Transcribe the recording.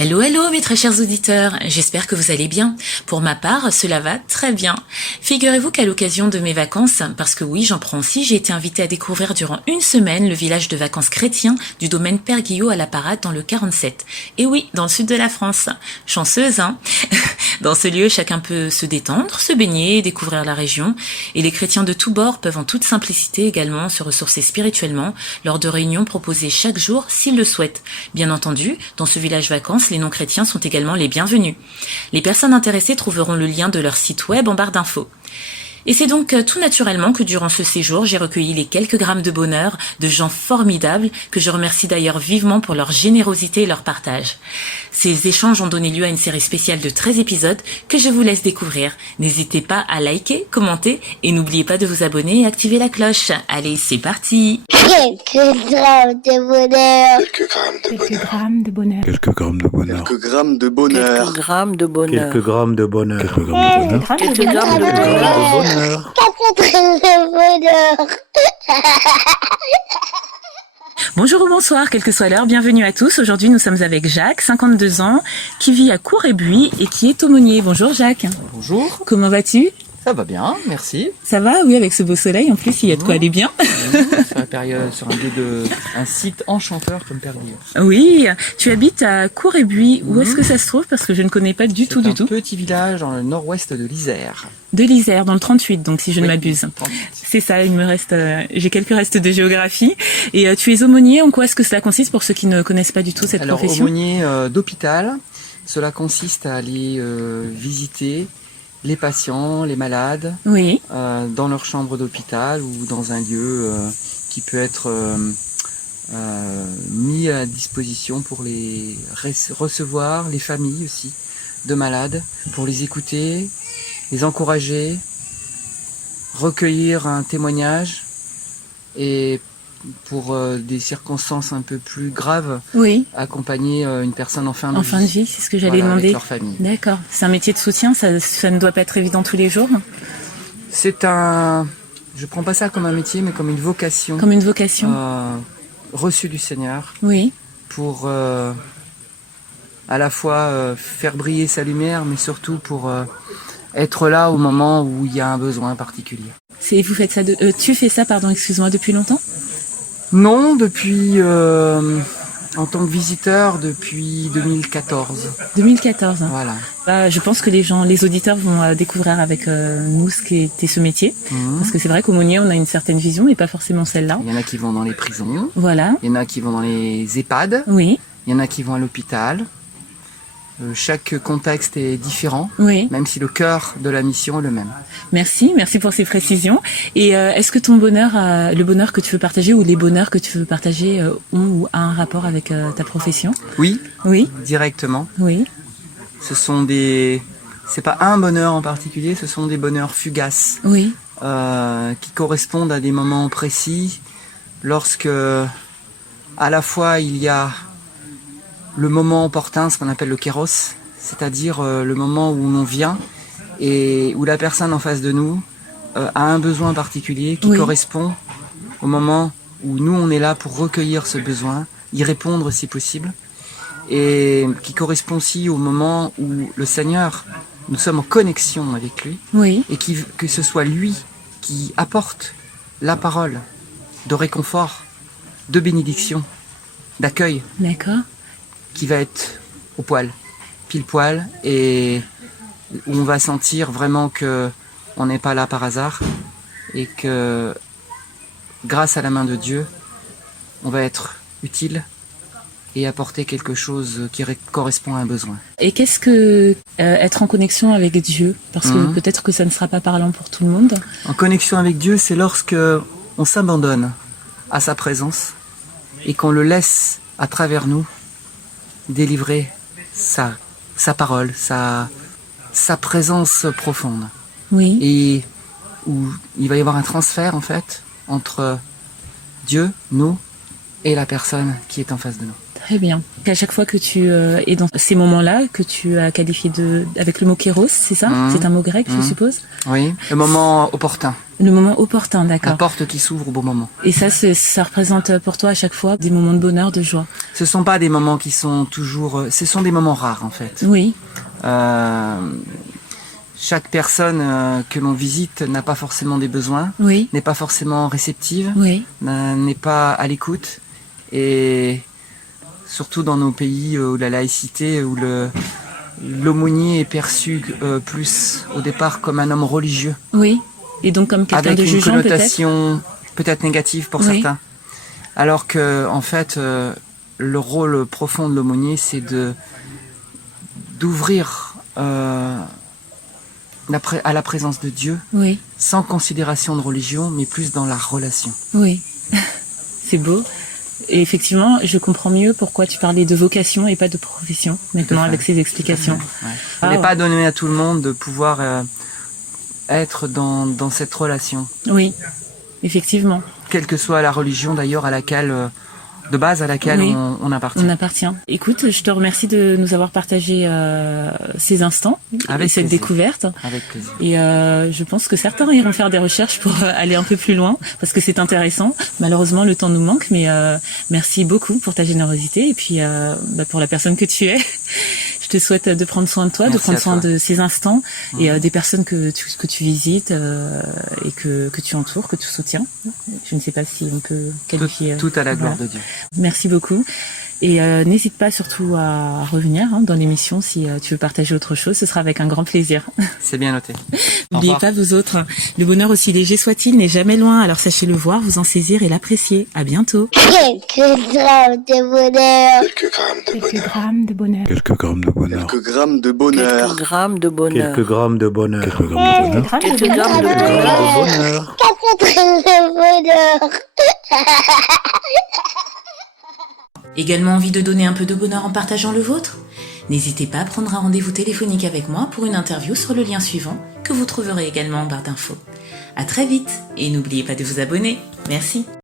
Hello, hello mes très chers auditeurs, j'espère que vous allez bien. Pour ma part, cela va très bien. Figurez-vous qu'à l'occasion de mes vacances, parce que oui, j'en prends aussi, j'ai été invitée à découvrir durant une semaine le village de vacances chrétien du domaine Père Guillot à la Parade dans le 47. Et oui, dans le sud de la France. Chanceuse, hein. Dans ce lieu, chacun peut se détendre, se baigner, découvrir la région. Et les chrétiens de tous bords peuvent en toute simplicité également se ressourcer spirituellement lors de réunions proposées chaque jour s'ils le souhaitent. Bien entendu, dans ce village vacances, les non-chrétiens sont également les bienvenus. Les personnes intéressées trouveront le lien de leur site web en barre d'infos. Et c'est donc tout naturellement que durant ce séjour, j'ai recueilli les quelques grammes de bonheur de gens formidables que je remercie d'ailleurs vivement pour leur générosité et leur partage. Ces échanges ont donné lieu à une série spéciale de 13 épisodes que je vous laisse découvrir. N'hésitez pas à liker, commenter et n'oubliez pas de vous abonner et activer la cloche. Allez, c'est parti! Quelques grammes de bonheur. Quelques grammes de bonheur. Quelques grammes de bonheur. Quelques grammes de bonheur. Quelques grammes de bonheur. Quelques grammes de bonheur. Quelques grammes de bonheur. Quelques grammes de bonheur. 4 grammes de bonheur. Bonjour ou bonsoir, quelle que soit l'heure, bienvenue à tous. Aujourd'hui, nous sommes avec Jacques, 52 ans, qui vit à Cour-et-Buis et qui est aumônier. Bonjour Jacques. Bonjour, Comment vas-tu? ça va bien, merci. Ça va? Oui, avec ce beau soleil, en plus, il y a de quoi aller bien. Sur la période, sur un site enchanteur comme Père Guillot. Oui, tu habites à Cour-et-Buis. Où est-ce que ça se trouve? Parce que je ne connais pas du tout. C'est un petit village dans le nord-ouest de l'Isère. De l'Isère, dans le 38, donc si je ne Oui, m'abuse. 38. C'est ça, il me reste, j'ai quelques restes de géographie. Et tu es aumônier, en quoi est-ce que cela consiste pour ceux qui ne connaissent pas du tout cette Alors, profession? aumônier d'hôpital, cela consiste à aller visiter les patients, les malades, Oui, dans leur chambre d'hôpital ou dans un lieu qui peut être mis à disposition pour les recevoir, les familles aussi de malades, pour les écouter, les encourager, recueillir un témoignage et pour des circonstances un peu plus graves, oui, accompagner une personne en fin de en vie. fin de vie, c'est ce que j'allais Voilà, avec demander. leur famille. D'accord, c'est un métier de soutien, ça ne doit pas être évident tous les jours, Je prends pas ça comme un métier, mais comme une vocation comme une vocation. reçue du Seigneur Oui, pour à la fois faire briller sa lumière, mais surtout pour être là au moment où il y a un besoin particulier. vous faites ça tu fais ça, pardon, excuse-moi, depuis longtemps? Non, depuis en tant que visiteur depuis 2014. 2014. Hein. Voilà. Là, je pense que les auditeurs vont découvrir avec nous ce qu'était ce métier. Parce que c'est vrai qu'aumônier, on a une certaine vision et pas forcément celle-là. Il y en a qui vont dans les prisons, Voilà, il y en a qui vont dans les EHPAD, oui, il y en a qui vont à l'hôpital. Chaque contexte est différent, oui. même si le cœur de la mission est le même. Merci pour ces précisions. Et est-ce que ton bonheur, le bonheur que tu veux partager ou les bonheurs que tu veux partager ont ou a un rapport avec ta profession? Oui, Oui, directement. oui, C'est pas un bonheur en particulier, ce sont des bonheurs fugaces oui, qui correspondent à des moments précis, lorsque à la fois il y a le moment opportun, ce qu'on appelle le kéros, c'est-à-dire le moment où l'on vient et où la personne en face de nous a un besoin particulier qui Oui. correspond au moment où nous on est là pour recueillir ce besoin, y répondre si possible, et qui correspond aussi au moment où le Seigneur, nous sommes en connexion avec lui, oui, et que ce soit lui qui apporte la parole de réconfort, de bénédiction, d'accueil, d'accord. qui va être au poil, pile poil, et où on va sentir vraiment que on n'est pas là par hasard, et que grâce à la main de Dieu, on va être utile et apporter quelque chose qui correspond à un besoin. Et qu'est-ce que être en connexion avec Dieu? Parce que peut-être que ça ne sera pas parlant pour tout le monde. En connexion avec Dieu, c'est lorsque on s'abandonne à sa présence et qu'on le laisse à travers nous délivrer sa parole, sa présence profonde. Oui, Et où il va y avoir un transfert en fait entre Dieu, nous, et la personne qui est en face de nous. Très bien. À chaque fois que tu es dans ces moments-là, que tu as qualifié avec le mot kéros, c'est ça? C'est un mot grec, je suppose? Oui, le moment opportun. Le moment opportun, d'accord. La porte qui s'ouvre au bon moment. Et ça représente pour toi à chaque fois des moments de bonheur, de joie? Ce sont pas des moments qui sont toujours... Ce sont des moments rares, en fait. Oui. Chaque personne que l'on visite n'a pas forcément des besoins, Oui. n'est pas forcément réceptive, Oui. n'est pas à l'écoute. Et surtout dans nos pays où la laïcité, où l'aumônier est perçu plus au départ comme un homme religieux. Oui. Et donc comme quelqu'un avec de une jugeant connotation peut-être négative pour Oui. certains. Alors que en fait, le rôle profond de l'aumônier, c'est d'ouvrir à la présence de Dieu, Oui. sans considération de religion, mais plus dans la relation. Oui. C'est beau. Et effectivement, je comprends mieux pourquoi tu parlais de vocation et pas de profession maintenant avec ces explications. Ouais. On n'est pas donné à tout le monde de pouvoir être dans cette relation. Oui, effectivement. Quelle que soit la religion d'ailleurs à laquelle de base à laquelle Oui. on appartient. On appartient. Écoute, je te remercie de nous avoir partagé ces instants Avec et cette plaisir. découverte. Avec plaisir. Et je pense que certains iront faire des recherches pour aller un peu plus loin parce que c'est intéressant. Malheureusement, le temps nous manque, mais merci beaucoup pour ta générosité et puis pour la personne que tu es. Je te souhaite de prendre soin de toi, Merci de prendre à soin toi. de ces instants et des personnes que tu visites et que tu entoures, que tu soutiens. Je ne sais pas si on peut qualifier. Tout à la gloire voilà. de Dieu. Merci beaucoup. Et n'hésite pas surtout à revenir dans l'émission si tu veux partager autre chose. Ce sera avec un grand plaisir. C'est bien noté. N'oubliez revoir. pas vous autres, le bonheur aussi léger soit-il n'est jamais loin. Alors sachez le voir, vous en saisir et l'apprécier. À bientôt. Quelques grammes de bonheur. Quelques grammes de bonheur. Quelques grammes de bonheur. Quelques grammes de bonheur. Quelques grammes de bonheur. Quelques grammes de bonheur. Quelques grammes de bonheur. Quelques grammes de bonheur. Bonheur. 4 grammes de bonheur. Également envie de donner un peu de bonheur en partageant le vôtre? N'hésitez pas à prendre un rendez-vous téléphonique avec moi pour une interview sur le lien suivant que vous trouverez également en barre d'infos. À très vite et n'oubliez pas de vous abonner. Merci.